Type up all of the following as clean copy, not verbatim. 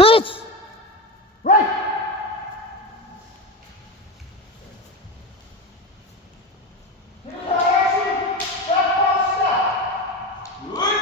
Switch! Right! Here's our action, step by step. Good.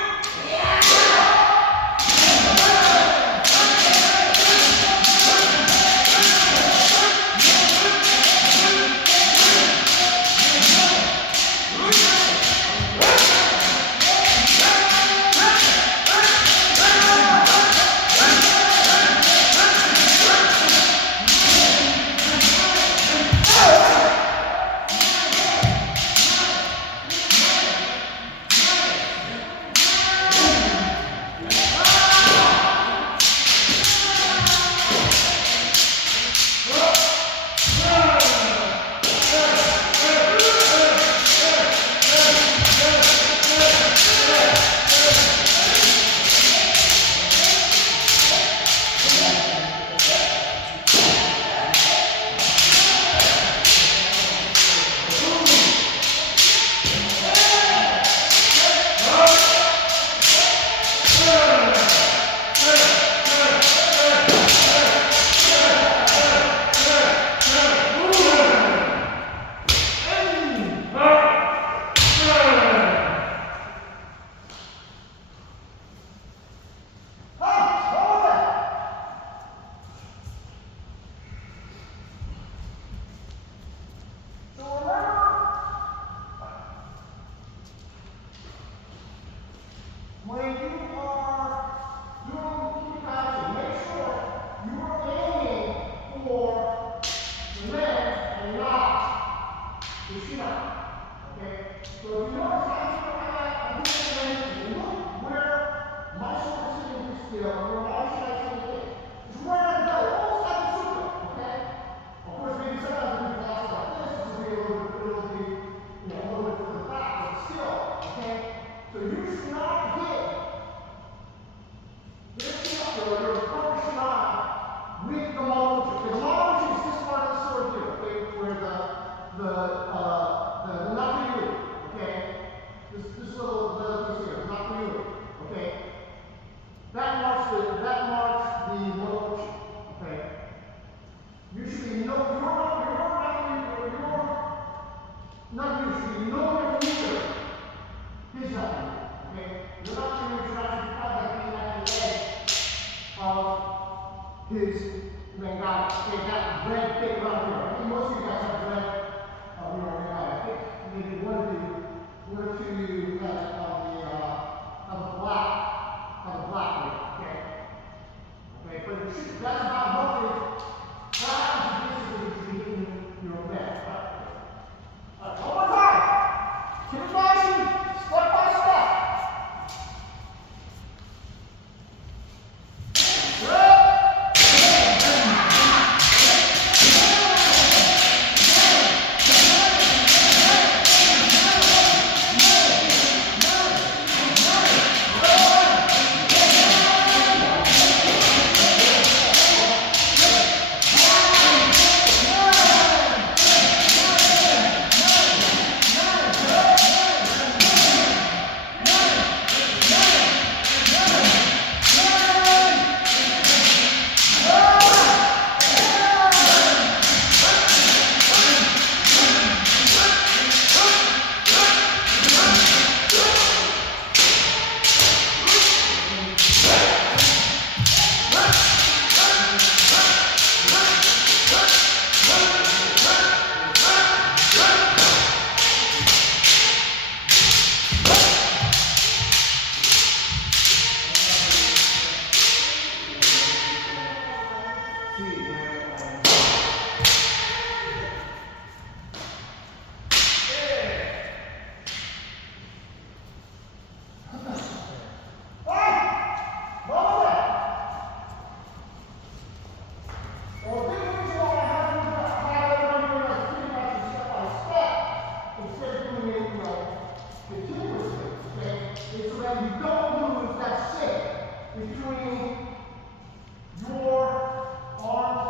When you are doing key passing, make sure you are aiming for the leg and not the shin. Okay? So if you notice I'm doing look where my shoulder is sitting still, where my should I sit in. It's where I go, almost like a circle. Okay? Of course, maybe sometimes when you box like this, this will be a little bit further back, but still, okay? So you should not hit this up there, your recovery should not with the motion. The motion is this part of the sword here, okay, where the knuckle unit, okay? This little piece here, knuckle unit, okay? That marks the motion, okay? Usually your knuckle should be nowhere near his knuckle. Okay? You're not going to actually cut that being at the edge of his mangala. Okay, that red thing right here. I think most of you guys have red mangala. I think maybe one or two of you guys have a black one. Okay? Okay, but that's about roughly that is basically hitting your neck. One more time. Keep it motion, step by step. Between your arms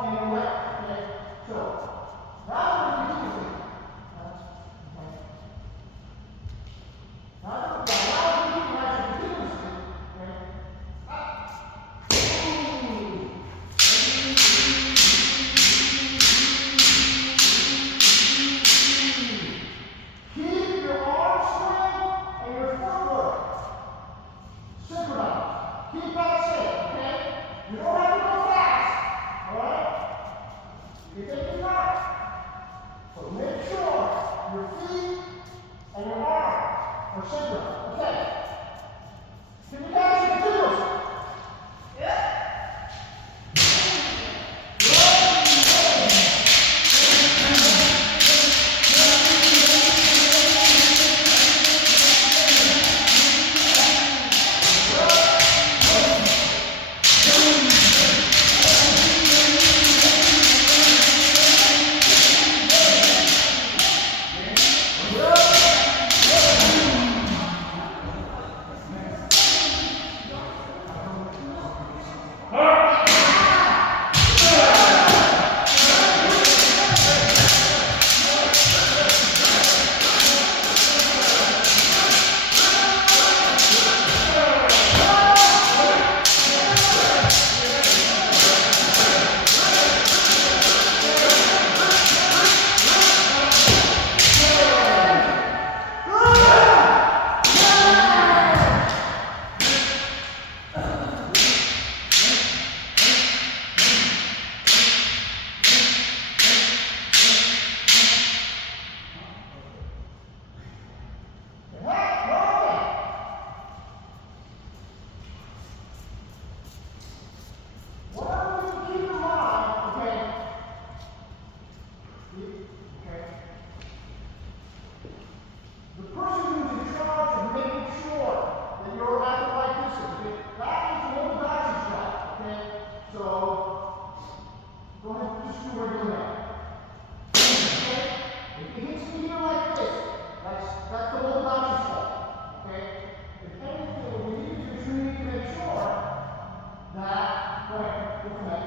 Go ahead. Go ahead.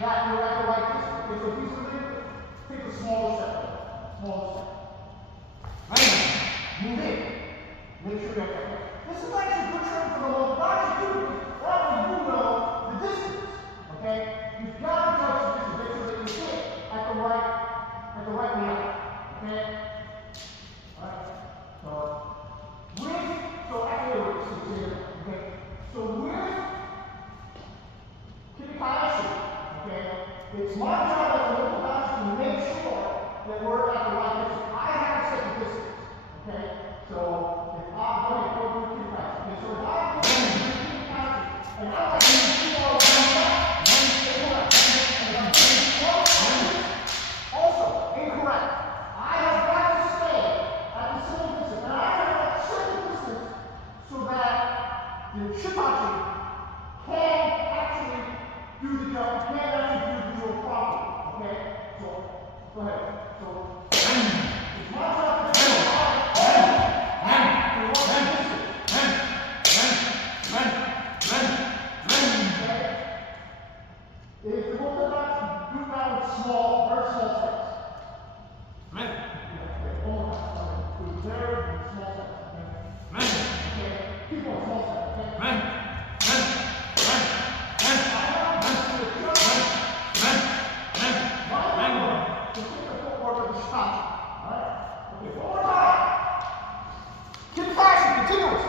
That you're at the right distance. Okay, so if he's going to take a smaller step. Smaller step. Move in. Make sure you're okay. This is actually good training for the lower body too. That way you know the distance. Okay? You've got to judge the distance. Make sure that you sit at the right level. Okay? Alright. So actually, okay. So with Kihon, okay, it's my job as a local pastor to make sure that we're at the right distance. I have to set the distance. Okay? So if I'm going to go through Kihon, okay, so if I'm going to do Kihon, and I'm like, you know, also incorrect. I have got to stay at the same distance, and I have that certain distance so that the Shitachi can actually do the job, can actually do the job properly. Okay? So go ahead. So it's my job to do if the local pastor do that with small, very small steps. Okay, one more time. Do very small steps. Okay, keep going, small steps. Okay. To take the footwork of the stop. Alright? Okay, one more time. Keep passing, continuous.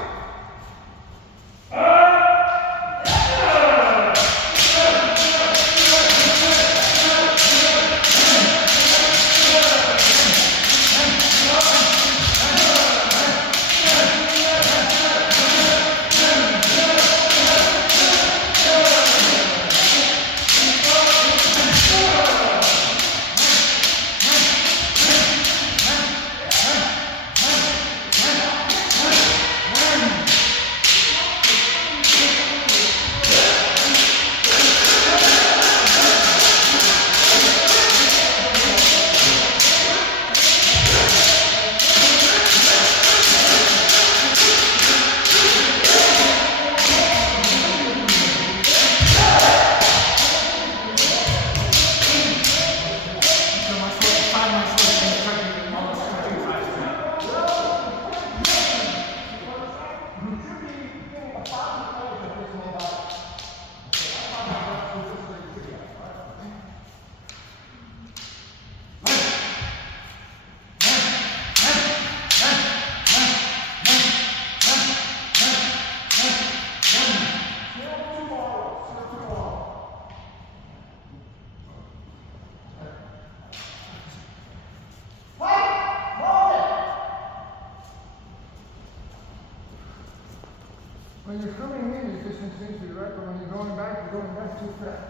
When you're coming in, your distance seems to be right, but when you're going back too fast.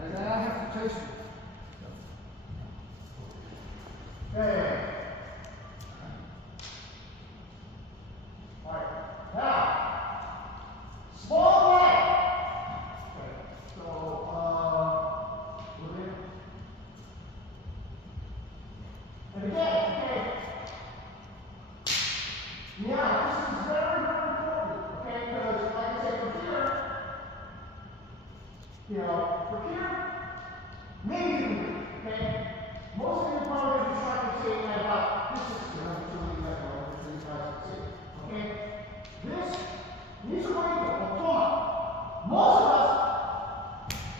And then I have to chase you. Okay. Alright. Now, small leg. Okay. So, and again, okay. Now, this is very, very important. Okay, because like I said, from here, maybe, okay, most of you probably be trying to say about this is, okay, this, these are what you do, most of us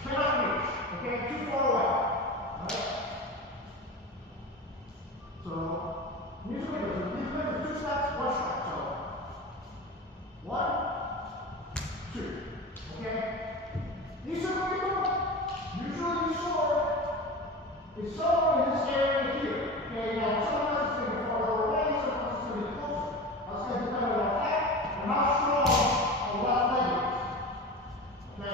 cannot reach, okay, too far away, alright? So, these are what you do, these are two steps, one shot, so, 1, 2. Okay? These are what we do. Usually the sword is somewhere in this area here. Okay, now sometimes it's going to be farther away, sometimes it's going to be closer. That's going to depend on our height and how strong our left leg is. Okay?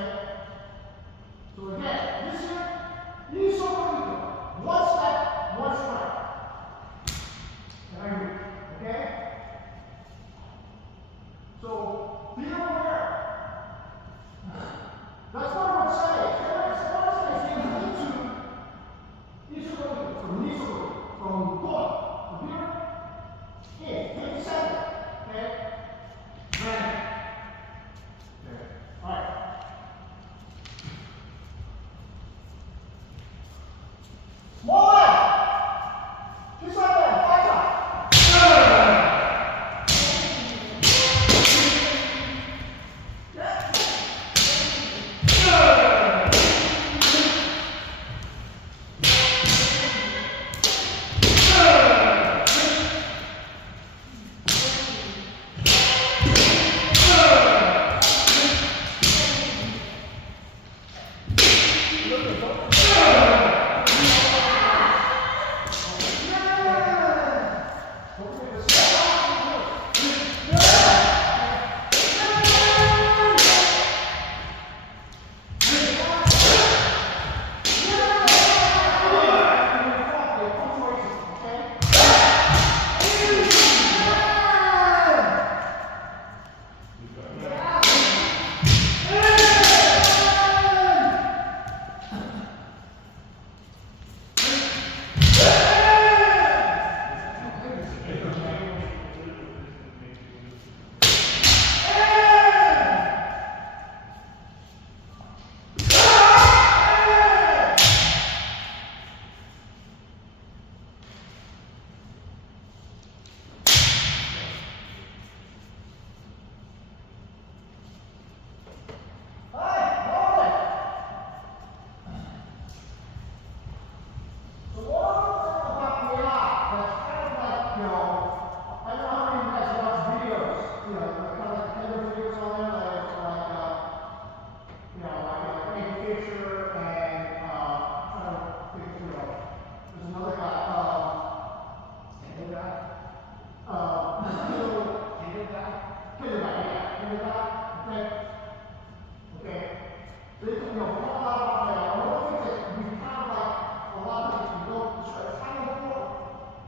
they can, you know, come out of there. I don't think that we kind of like a lot of things we don't stretch. How important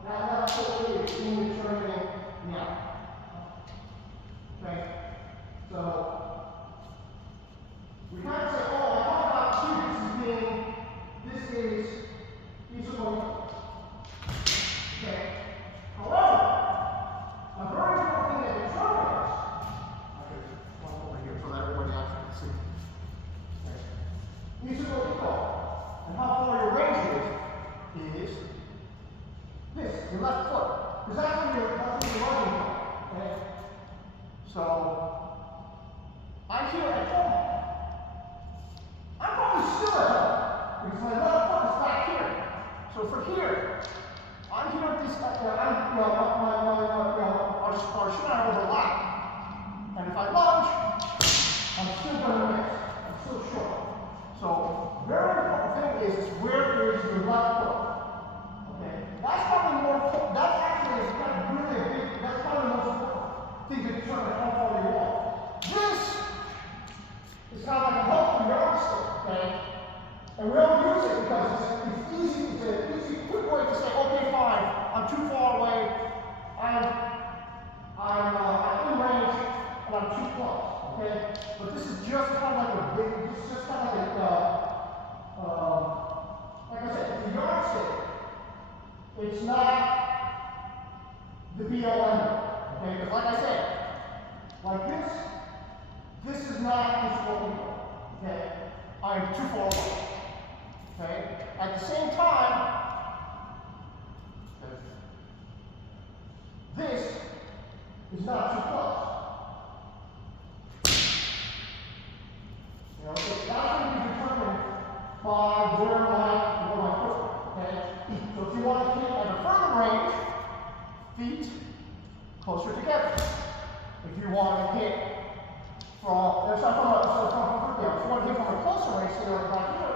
that left foot is in returning now. Okay? So we kind of say, oh, I talk about two. This is easily. Okay. However, a very important thing that determines, I should walk over here so that everybody else can see. Okay. These are what we call, and how far your range is this, your left foot. Because that's when you're running from. Okay. So I'm here at home. I'm probably still at home because my left foot is back here. So for here, I'm here at this, our shin and overlap. And if I lunge, I'm still going to miss. I'm still short. So, very important thing is where is your left foot? Okay? That's probably more important. That actually is kind of really a big, that's probably the most important thing to determine how far you walk. This is kind of like a helpful yardstick, okay? And we don't use it because it's easy, it's an easy, quick way to say, okay, fine, I'm too far away, I'm in range, and I'm too close, okay? But this is just kind of like a big, it's just kind of like I said, it's a yardstick. It's not the be-all end-all, okay? Because like I said, like this is not what we do, okay? I am too far away. Okay? At the same time, this is not too close. You know, so that's going to be determined by where my foot. Okay? So if you want to hit at a further range, feet closer together. If you want to hit from, if you want to hit from a closer range, say like right here.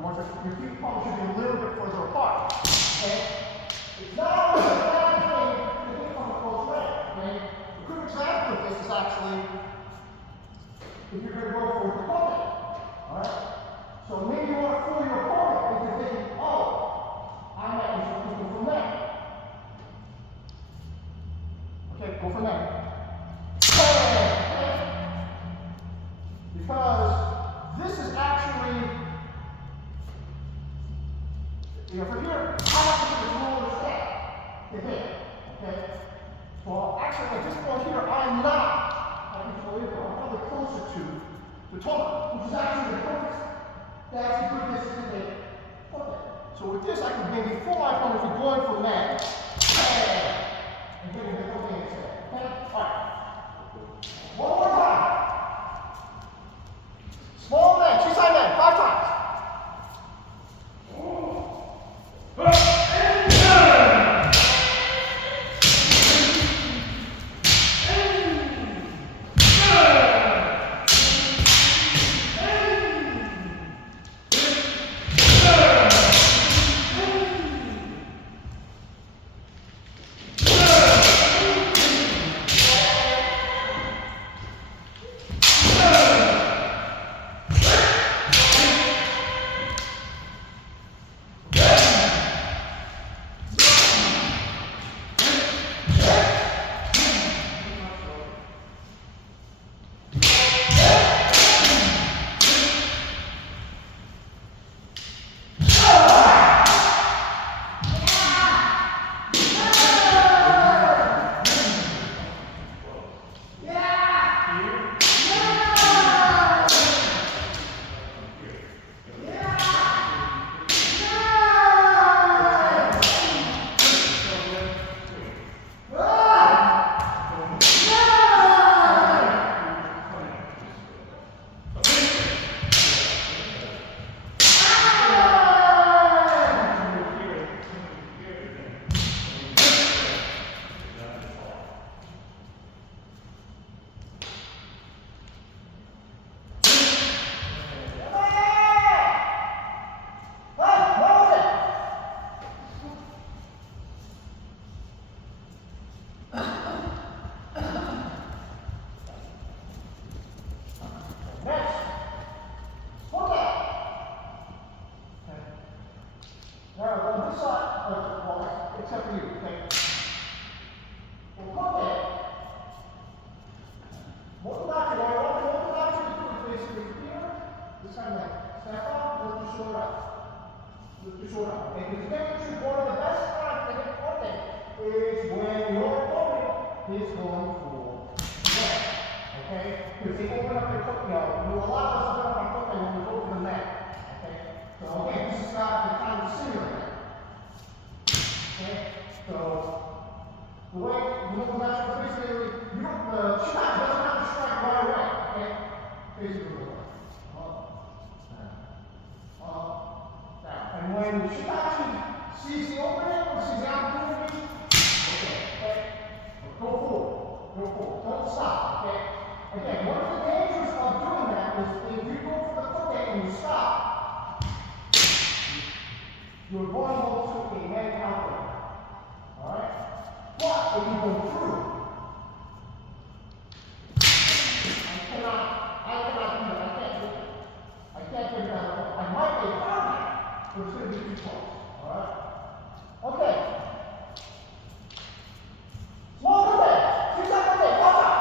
Your feet probably should be a little bit further apart. Okay? It's not always a bad thing to hit from a close range. Okay? A good example of this is actually if you're going to go for your opponent. Alright? So maybe you want to fool your opponent if you're thinking, oh, I might be looking from there. Okay, go from there. Okay? Because this is actually, you know, from here, I have to take a smaller step to hit. Okay? Well, actually, at this point here, I'm not at the equilibrium. I'm probably closer to the total, which is actually the perfect. That's a good distance to hit. Okay. So with this, I can maybe fool my opponent for going from there and hitting the whole thing instead. Okay? All right. One more time. Small man, two side man, 5 times. just kind of like step up, lift your shoulder up. Lift your shoulder up. Okay, because again, one of the best times to get pointed is when your opponent is going for net. Okay? Because they open up their foot, you allow us to open up our foot when we go for the net. Okay? So again, this is not the kind of simulator. Okay? So the way the local natural basically, you don't, the shot doesn't have to strike right away. Okay? Basically, down. And when the Shitachi sees the opening or sees the opportunity, okay, go forward. Go forward. Don't stop. Okay? Again, one of the dangers of doing that is if you go for the foot and you stop, you're vulnerable to a net counter. Alright? But if you go through, I cannot do that. I can't do it. I can't get it down. I might get it, but it's going to be too close. Alright? Okay. Small command. 2 seconds. Watch out.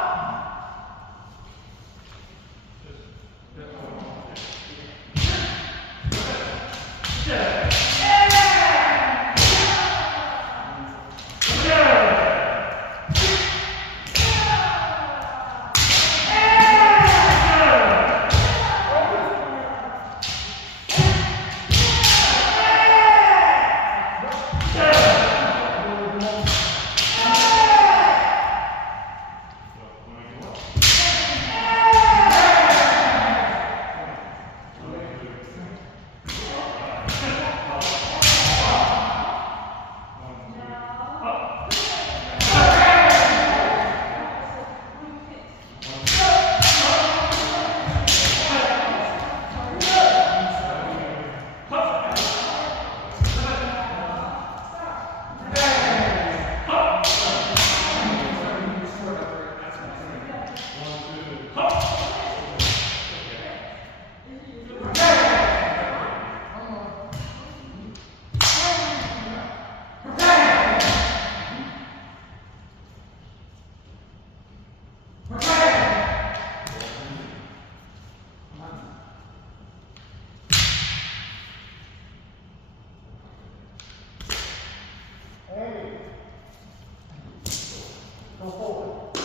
Go forward. Go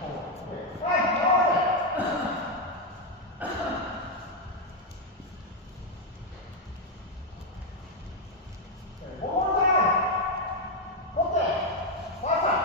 forward. Okay. Right, hold it. Okay, one more time. Okay. Watch out.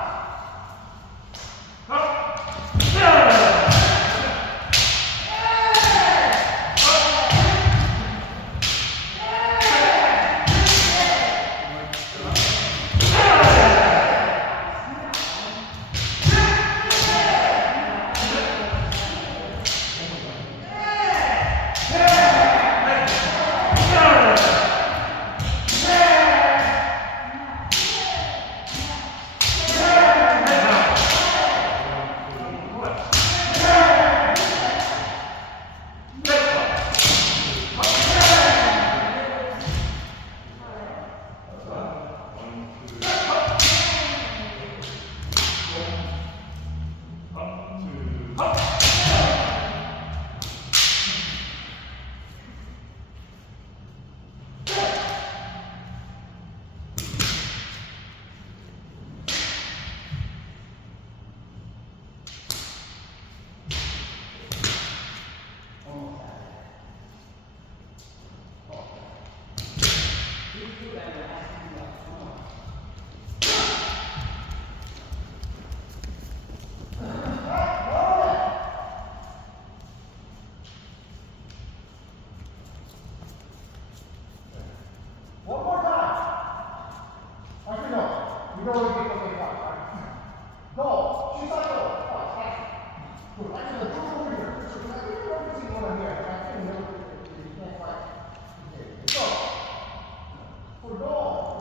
One more time. Actually, no. You don't want to get okay twice, right? Go. She's like go. Twice. Good. Actually, go over here. So I think you're going to see one here. I think you can't fight. Okay. Go. For goal.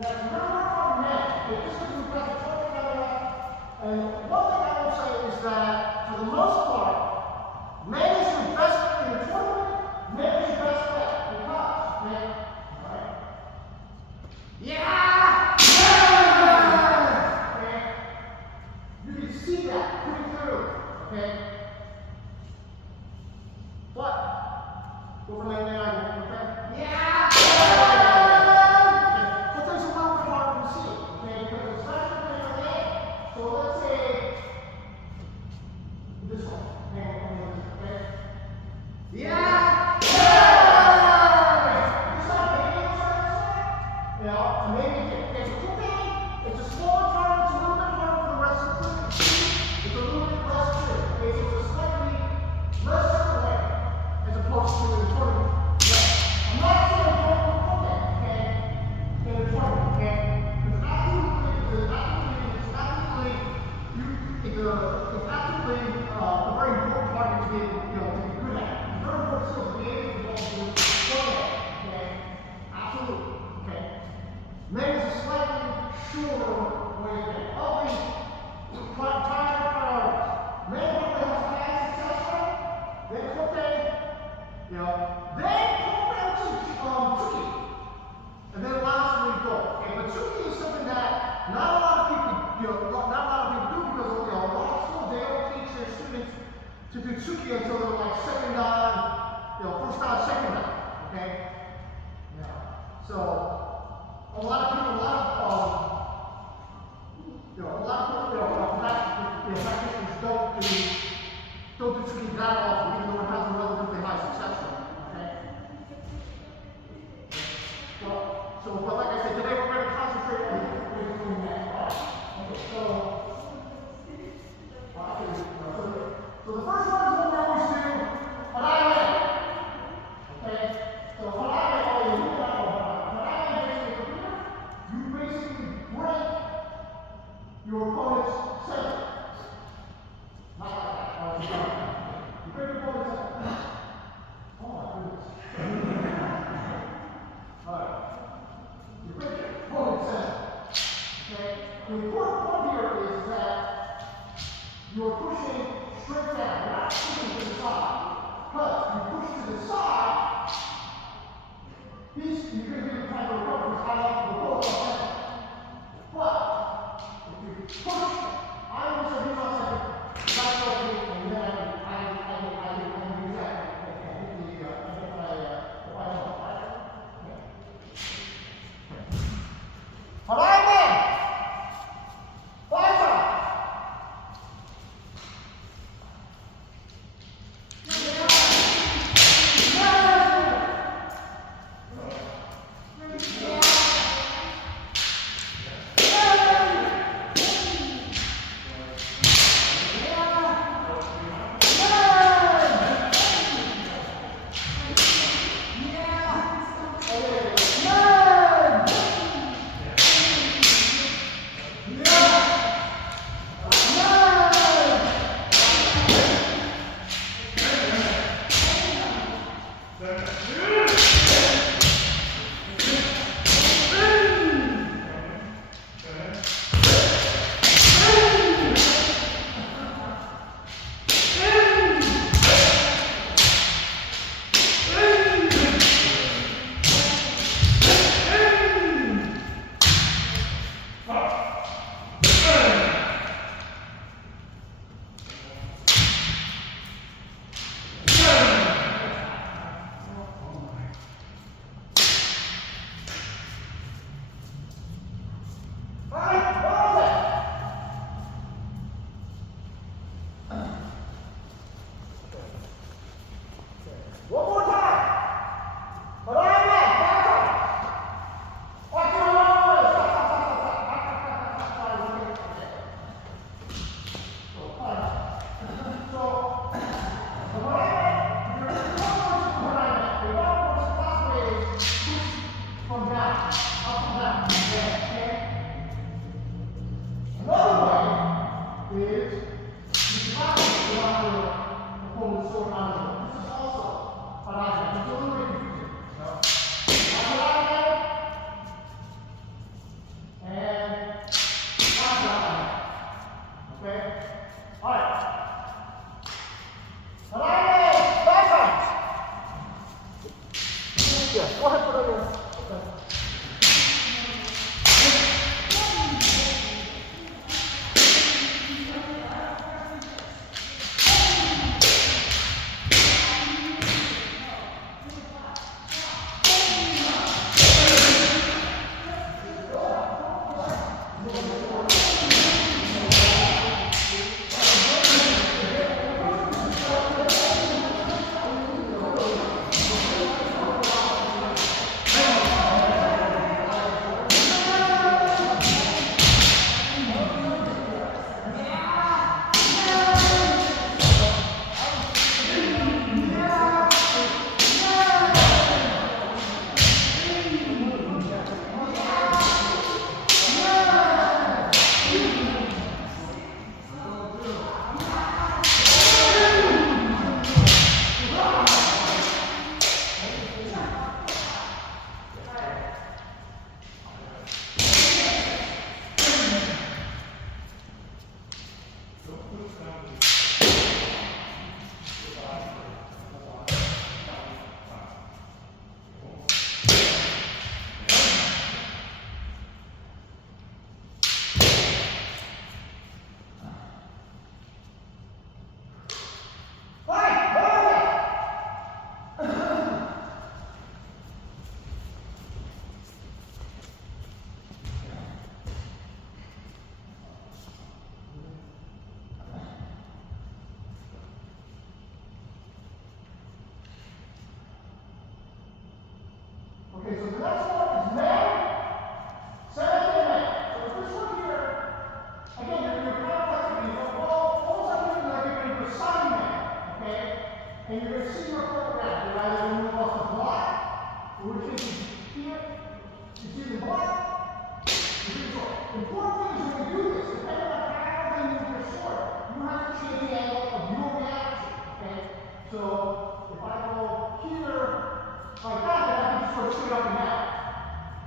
Now, remember on men, just because we've got the total coming up, and one thing I will say is that, for the most part, men is your best, in the tournament, men is your best bet, because, men, alright? Yeah! Yeah! Okay? You can see that pretty clearly, okay? But, over there, okay? Yeah! So let's say this one. Okay? Yeah! It's not big, you know, and maybe it's a cool thing. It's a smaller turn, it's a little bit harder for the rest of the thing. It's a little bit less true. Okay, so it's a slightly less circular as opposed to the tournament. Yeah. I'm not saying don't put that, okay, in the tournament, okay? It's absolutely a very important part to be, to be good at. It's very important skill to be able to go at, okay? Absolutely, okay? Men is a slightly shorter way of it. All these priorities. Men want to have fast success rate, then Kote, then Kote Tsuki. And then lastly, go. Okay, but Tsuki is something that not a lot of people, not a lot of people do because a lot of schools they don't teach their students to do Tsuki until they're like second dan, first dan, second dan. Okay? Yeah. So a lot of people, practitioners don't do Tsuki that often, even though it has a relatively high success rate. Okay? But like I said, today we're going to concentrate on doing that. Okay, so the first one is what we always do, Harame. Okay? So Harame, you basically break your opponent's center. Not like that. You break your opponent's center. Oh my goodness. Alright. You break your opponent's center. Okay? The important point here is that you're pushing straight down. You're not pushing to the side. Because you push to the side, you're going to be trying to recover because I like the ball center. But if you push, I will say he's on center, that's okay, and then I can use that. If I know. All right, man. Five out.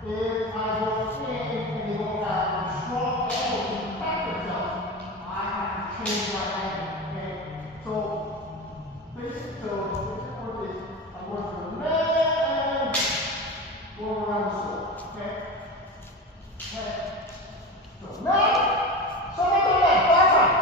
if I go in and they don't have a strong angle to protect themselves, I have to change my angle. Okay? So basic point is I'm going to the man and going around the sword. Okay? Okay. So man, somebody to the left, 5 times.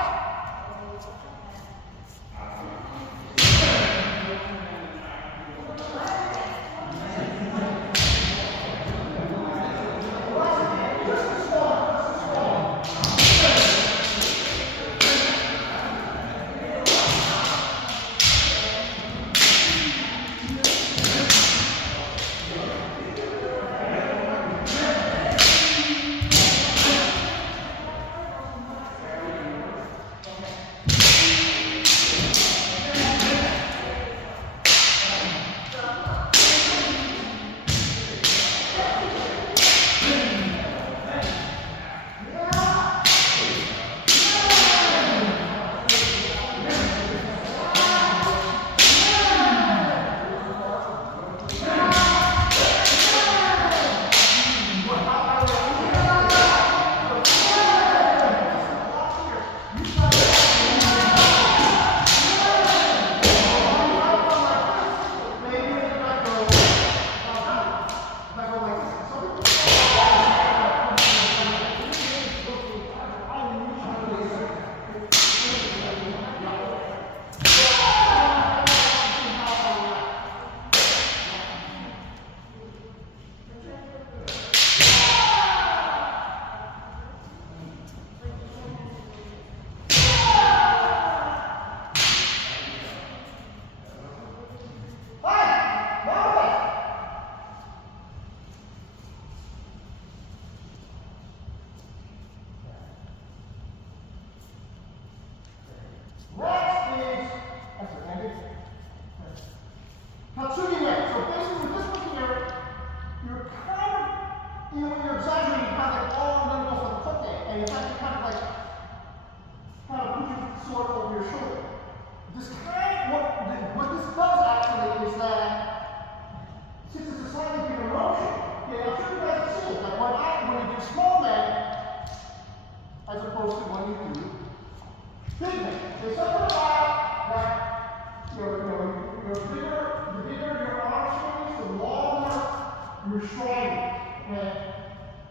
You're stronger. Okay?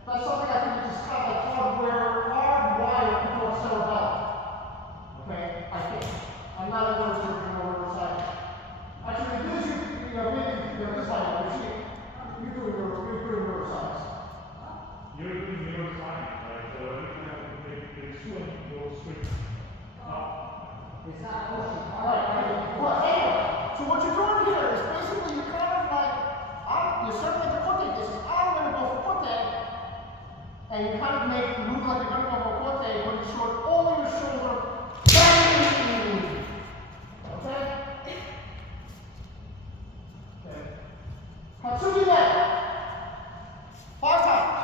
That's something I think is just kind of like hardwired into our cerebellum. Okay? I think. I'm not a neurosurgeon or neuroscientist. Actually, it gives you, maybe, this might help you. You're doing neuroscience. You're doing neuroscience, right? So the student goes straight. It's not pushing. Alright, well, anyway, so what you're doing here is basically you're kind of like, you're certainly the kote distance. I'm going to go for kote, and you kind of move like you're going to go for kote when you short over your shoulder. Bang! Okay? Okay. Katsugi leg. 5 times.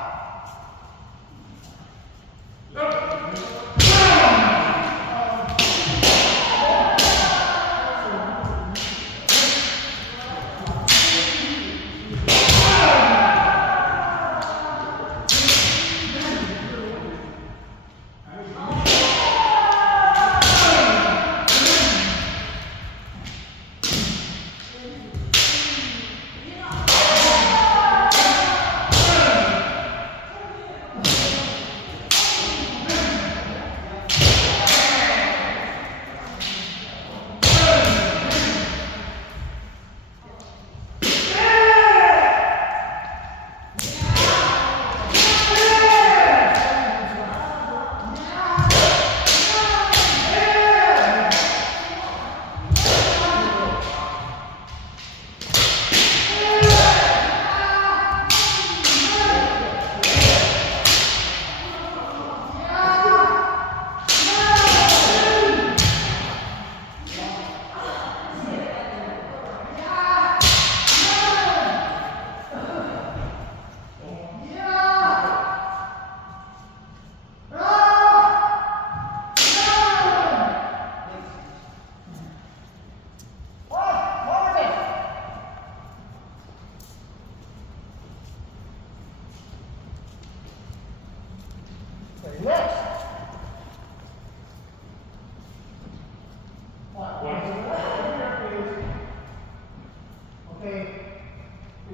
okay,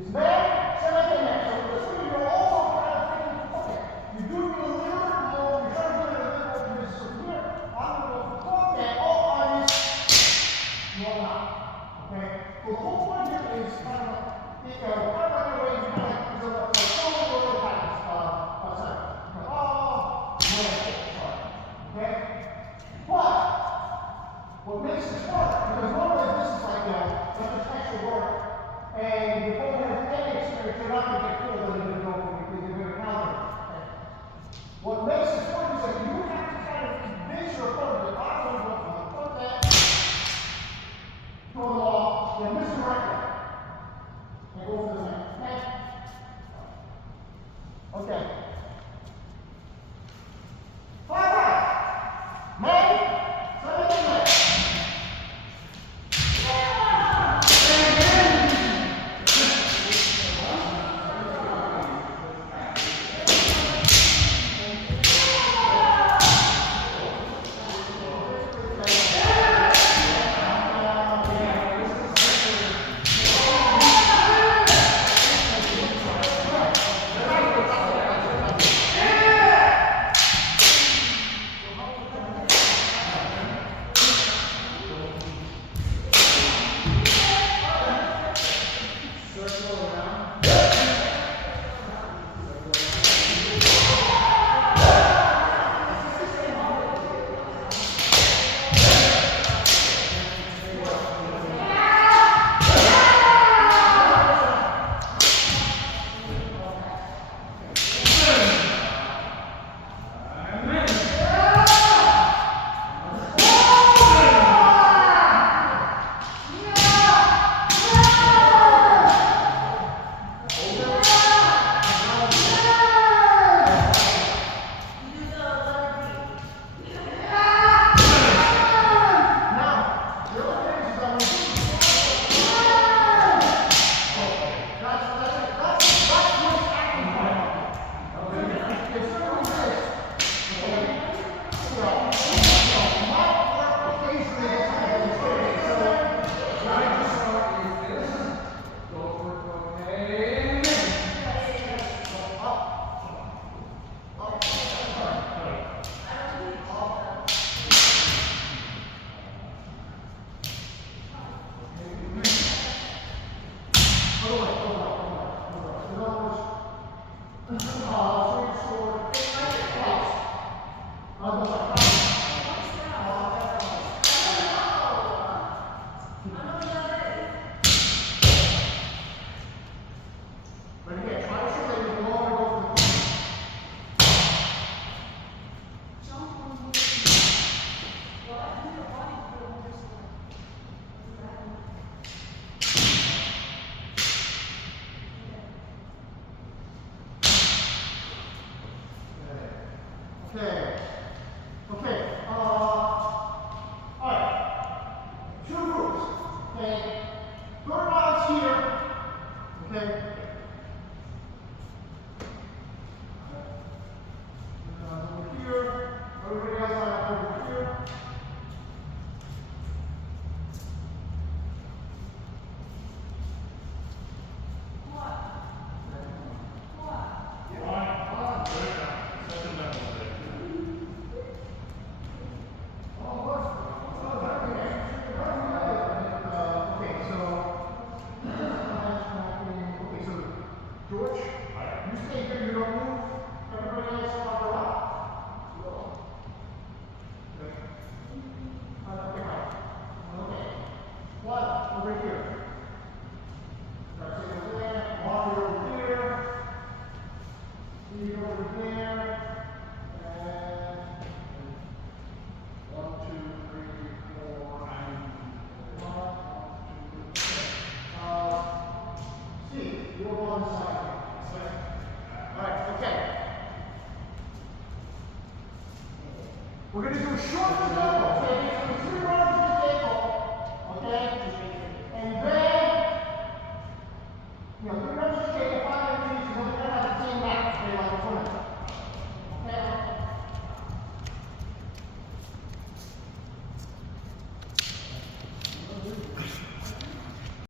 is man, semi-man. So this one you're also kind of thinking, okay, you do it a little bit more, you're trying to do it a little bit more. So here, I'm going to go for okay, all on this, roll out. Okay? So the whole point here is kind of, kind of like the way you kind of like, so like, totally go to the practice. Sorry. Oh, sorry. Okay? But, what makes this work, because normally this is like, like this extra work, and if you don't have any experience, you're not going to get killed when you're going to go because you're going to counter. Okay? What makes this work is that you have to kind of convince your opponent that I'm going to go from the front back, throw it off, then miss the right leg. And go for the same. Okay? Okay. All right. Man, seven leg. Okay. Okay. All right. Two groups. Okay. Third box here. Okay. Over here. Everybody else line up over here. George, you stay here, you don't move. Everybody else cover up. Okay. Okay. One over here. That's it over there. One over here. Three over there. And 1, 2, 3, 4, 5. 1, 2, 3. See, you go on the side. Alright, okay. We're going to do a short circle. Okay, so 3 rounds of the table. Okay? And then